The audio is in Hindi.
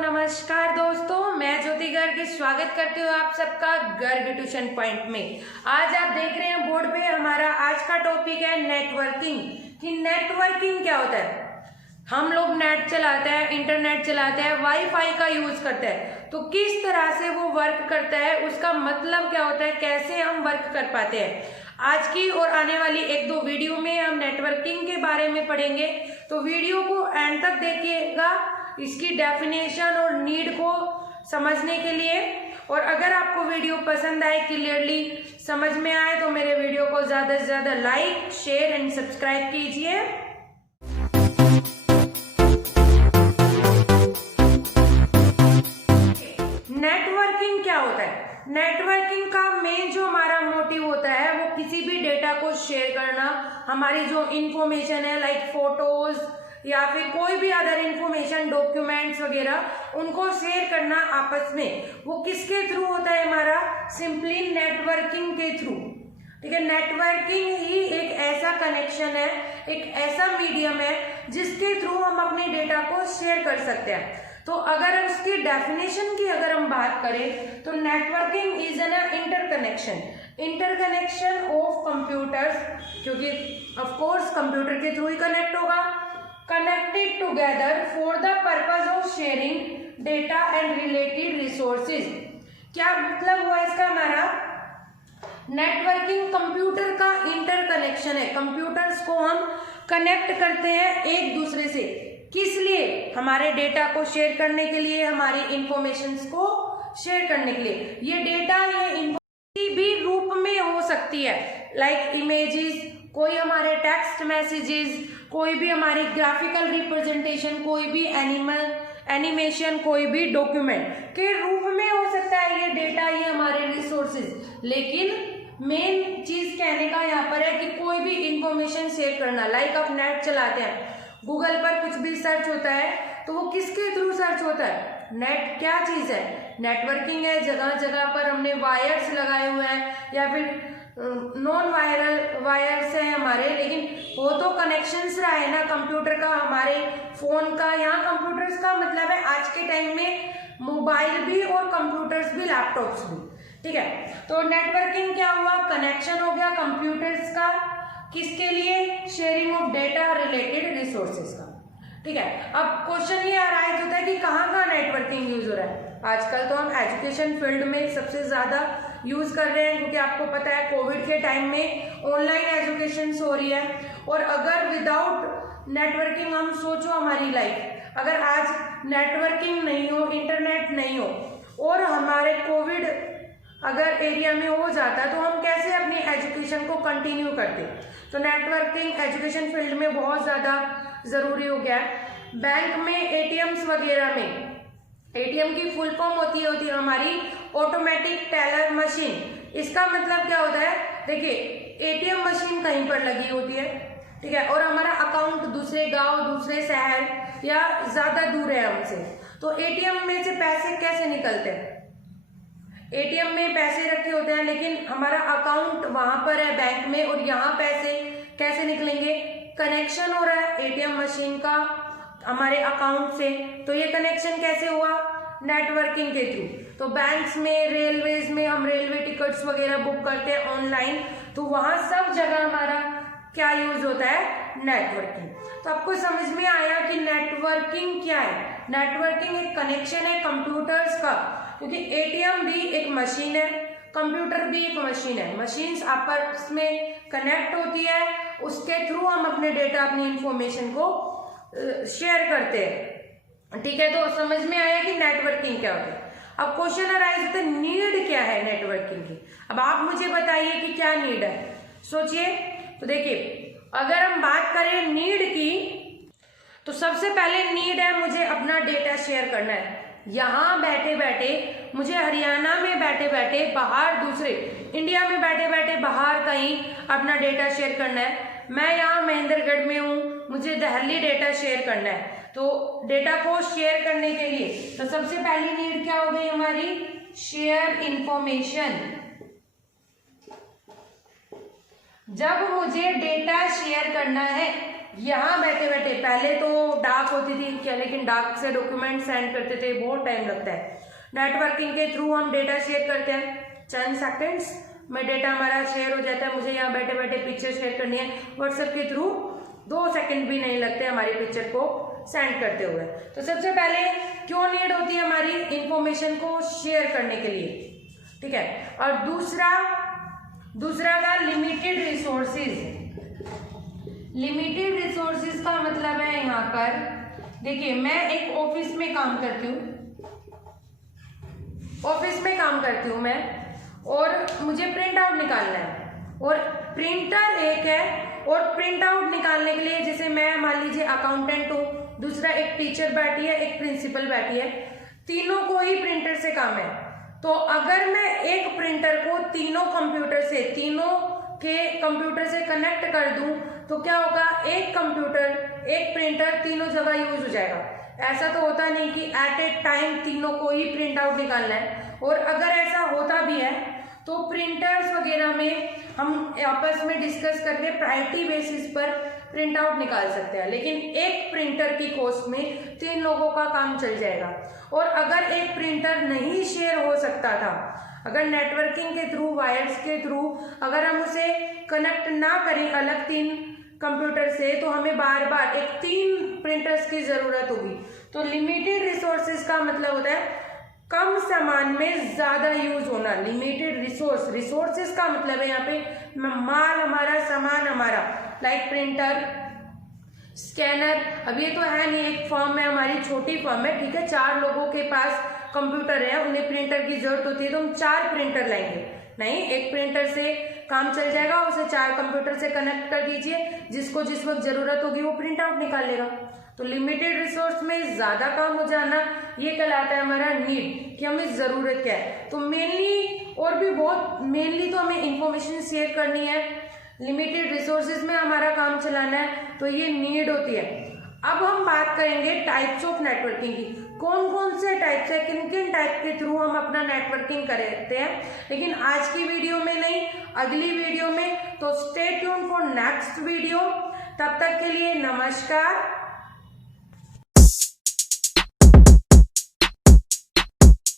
नमस्कार दोस्तों, मैं ज्योति गर्ग स्वागत करती हूँ आप सबका गर्ग ट्यूशन पॉइंट में। आज आप देख रहे हैं बोर्ड पे हमारा आज का टॉपिक है नेटवर्किंग। कि नेटवर्किंग क्या होता है। हम लोग नेट चलाते हैं, इंटरनेट चलाते हैं, वाईफाई का यूज करते हैं, तो किस तरह से वो वर्क करता है, उसका मतलब क्या होता है, कैसे हम वर्क कर पाते हैं। आज की और आने वाली एक दो वीडियो में हम नेटवर्किंग के बारे में पढ़ेंगे, तो वीडियो को एंड तक देखिएगा इसकी डेफिनेशन और नीड को समझने के लिए। और अगर आपको वीडियो पसंद आए, क्लियरली समझ में आए, तो मेरे वीडियो को ज़्यादा से ज़्यादा लाइक, शेयर एंड सब्सक्राइब कीजिए। नेटवर्किंग क्या होता है। नेटवर्किंग का मेन जो हमारा मोटिव होता है वो किसी भी डेटा को शेयर करना, हमारी जो इंफॉर्मेशन है लाइक फोटोज या फिर कोई भी अदर इंफॉर्मेशन, डॉक्यूमेंट्स वगैरह, उनको शेयर करना आपस में। वो किसके थ्रू होता है, हमारा सिंपली नेटवर्किंग के थ्रू। ठीक है, नेटवर्किंग ही एक ऐसा कनेक्शन है, एक ऐसा मीडियम है जिसके थ्रू हम अपने डेटा को शेयर कर सकते हैं। तो अगर उसकी डेफिनेशन की अगर हम बात करें तो networking is an interconnection of computers, क्योंकि ऑफ कोर्स कंप्यूटर के थ्रू ही कनेक्ट होगा, connected together for the purpose of sharing data and related resources। क्या मतलब हुआ इसका, हमारा नेटवर्किंग कंप्यूटर का इंटरकनेक्शन है। कंप्यूटर्स को हम कनेक्ट करते हैं एक दूसरे से, किस लिए, हमारे डेटा को शेयर करने के लिए, हमारी इंफॉर्मेशंस को शेयर करने के लिए। ये डेटा, ये इंफॉर्मेशन भी रूप में हो सकती है, लाइक इमेजेस, कोई हमारे टेक्स्ट मैसेजेस, कोई भी हमारी ग्राफिकल रिप्रेजेंटेशन, कोई भी एनिमेशन, कोई भी डॉक्यूमेंट के रूप में हो सकता है ये डेटा, ये हमारे रिसोर्सेज। लेकिन मेन चीज कहने का यहाँ पर है कि कोई भी इंफॉर्मेशन शेयर करना, लाइक आप नेट चलाते हैं, गूगल पर कुछ भी सर्च होता है तो वो किसके थ्रू सर्च होता है। नेट क्या चीज है, नेटवर्किंग है। जगह जगह पर हमने वायर्स लगाए हुए हैं या फिर नॉन वायरल वायर्स हैं हमारे, लेकिन वो तो कनेक्शंस रहा है ना कंप्यूटर का, हमारे फोन का। यहाँ कंप्यूटर्स का मतलब है आज के टाइम में मोबाइल भी और कंप्यूटर्स भी, लैपटॉप्स भी। ठीक है, तो नेटवर्किंग क्या हुआ, कनेक्शन हो गया कंप्यूटर्स का, किसके लिए, sharing of data related resources का। ठीक है, अब क्वेश्चन ये अराइज होता है कि कहाँ नेटवर्किंग यूज हो रहा है। आजकल तो हम एजुकेशन फील्ड में सबसे ज्यादा यूज कर रहे हैं, क्योंकि आपको पता है कोविड के टाइम में ऑनलाइन एजुकेशन हो रही है। और अगर विदाउट नेटवर्किंग हम सोचो हमारी लाइफ, अगर आज नेटवर्किंग नहीं हो, इंटरनेट नहीं हो और हमारे कोविड अगर एरिया में हो जाता तो हम कैसे अपनी एजुकेशन को कंटिन्यू करते। तो नेटवर्किंग एजुकेशन फील्ड में बहुत ज़्यादा ज़रूरी हो गया है। बैंक में एटीएम्स वगैरह में, एटीएम की फुल फॉर्म होती है हमारी ऑटोमेटिक टेलर मशीन। इसका मतलब क्या होता है, देखिए एटीएम मशीन कहीं पर लगी होती है, ठीक है, और हमारा अकाउंट दूसरे गांव, दूसरे शहर या ज़्यादा दूर है हमसे, तो एटीएम में से पैसे कैसे निकलते हैं। एटीएम में पैसे रखे होते हैं लेकिन हमारा अकाउंट वहां पर है बैंक में, और यहाँ पैसे कैसे निकलेंगे, कनेक्शन हो रहा है एटीएम मशीन का हमारे अकाउंट से। तो ये कनेक्शन कैसे हुआ, नेटवर्किंग के थ्रू। तो बैंक्स में, रेलवेज में हम रेलवे टिकट्स वगैरह बुक करते हैं ऑनलाइन, तो वहां सब जगह हमारा क्या यूज होता है, नेटवर्किंग। तो आपको समझ में आया कि नेटवर्किंग क्या है। नेटवर्किंग एक कनेक्शन है कंप्यूटर्स का, क्योंकि एटीएम भी एक मशीन है, कंप्यूटर भी एक मशीन है। मशीन्स आपस में कनेक्ट होती है, उसके थ्रू हम अपने डेटा, अपनी इंफॉर्मेशन को शेयर करते हैं। ठीक है, तो समझ में आया कि नेटवर्किंग क्या होता है। अब क्वेश्चन अराइज होता है, नीड क्या है नेटवर्किंग की। अब आप मुझे बताइए कि क्या नीड है, सोचिए। तो देखिए, अगर हम बात करें नीड की, तो सबसे पहले नीड है मुझे अपना डेटा शेयर करना है। यहाँ बैठे बैठे मुझे, हरियाणा में बैठे बैठे, बाहर दूसरे इंडिया में बैठे बैठे बाहर कहीं अपना डेटा शेयर करना है। मैं यहाँ महेंद्रगढ़ में हूँ, मुझे दिल्ली डेटा शेयर करना है। तो डेटा को शेयर करने के लिए तो सबसे पहली नीड क्या हो गई हमारी, शेयर इंफॉर्मेशन। जब मुझे डेटा शेयर करना है यहाँ बैठे बैठे, पहले तो डाक होती थी क्या, लेकिन डाक से डॉक्यूमेंट सेंड करते थे, बहुत टाइम लगता है। नेटवर्किंग के थ्रू हम डेटा शेयर करते हैं, चंद सेकंड्स में डेटा हमारा शेयर हो जाता है। मुझे यहाँ बैठे बैठे पिक्चर शेयर करनी है व्हाट्सएप के थ्रू, 2 सेकंड भी नहीं लगते हमारी पिक्चर को सेंड करते हुए। तो सबसे पहले क्यों नीड होती है हमारी इंफॉर्मेशन को शेयर करने के लिए, ठीक है। और दूसरा का लिमिटेड रिसोर्सेज। लिमिटेड रिसोर्सेज का मतलब है यहाँ पर देखिए, मैं एक ऑफिस में काम करती हूँ, मैं, और मुझे प्रिंट आउट निकालना है, और प्रिंटर एक है, और प्रिंट आउट निकालने के लिए जैसे मैं मान लीजिए अकाउंटेंट हूँ, दूसरा एक टीचर बैठी है, एक प्रिंसिपल बैठी है, तीनों को ही प्रिंटर से काम है। तो अगर मैं एक प्रिंटर को तीनों के कंप्यूटर से कनेक्ट कर दूं तो क्या होगा, एक कंप्यूटर एक प्रिंटर तीनों जगह यूज हो जाएगा। ऐसा तो होता नहीं कि एट ए टाइम तीनों को ही प्रिंट आउट निकालना है, और अगर ऐसा होता भी है तो प्रिंटर्स वगैरह में हम आपस में डिस्कस करके प्रायोरिटी बेसिस पर प्रिंट आउट निकाल सकते हैं, लेकिन एक प्रिंटर की कॉस्ट में 3 लोगों का काम चल जाएगा। और अगर एक प्रिंटर नहीं शेयर हो सकता था, अगर नेटवर्किंग के थ्रू, वायर्स के थ्रू अगर हम उसे कनेक्ट ना करें अलग 3 कंप्यूटर से, तो हमें बार बार एक 3 प्रिंटर्स की जरूरत होगी। तो लिमिटेड रिसोर्सेज का मतलब होता है कम सामान में ज्यादा यूज होना। लिमिटेड रिसोर्सेज का मतलब है यहाँ पे माल हमारा, सामान हमारा, लाइक प्रिंटर, स्कैनर। अब ये तो है नहीं, एक फर्म है हमारी, छोटी फर्म है, ठीक है, 4 लोगों के पास कंप्यूटर है, उन्हें प्रिंटर की जरूरत होती है, तो हम 4 प्रिंटर लाएंगे नहीं, एक प्रिंटर से काम चल जाएगा, उसे 4 कंप्यूटर से कनेक्ट कर दीजिए, जिसको जिस वक्त जरूरत होगी वो प्रिंट आउट निकाल लेगा। तो लिमिटेड रिसोर्स में ज्यादा काम हो जाना, ये कहलाता है हमारा नीड, कि हमें जरूरत क्या है। तो मेनली और भी बहुत, मेनली तो हमें इंफॉर्मेशन शेयर करनी है, लिमिटेड रिसोर्सेज में हमारा काम चलाना है, तो ये नीड होती है। अब हम बात करेंगे टाइप्स ऑफ नेटवर्किंग की, कौन कौन से टाइप्स है, किन किन टाइप के थ्रू हम अपना नेटवर्किंग करते हैं, लेकिन आज की वीडियो में नहीं, अगली वीडियो में। तो stay tune for next video. तब तक के लिए नमस्कार।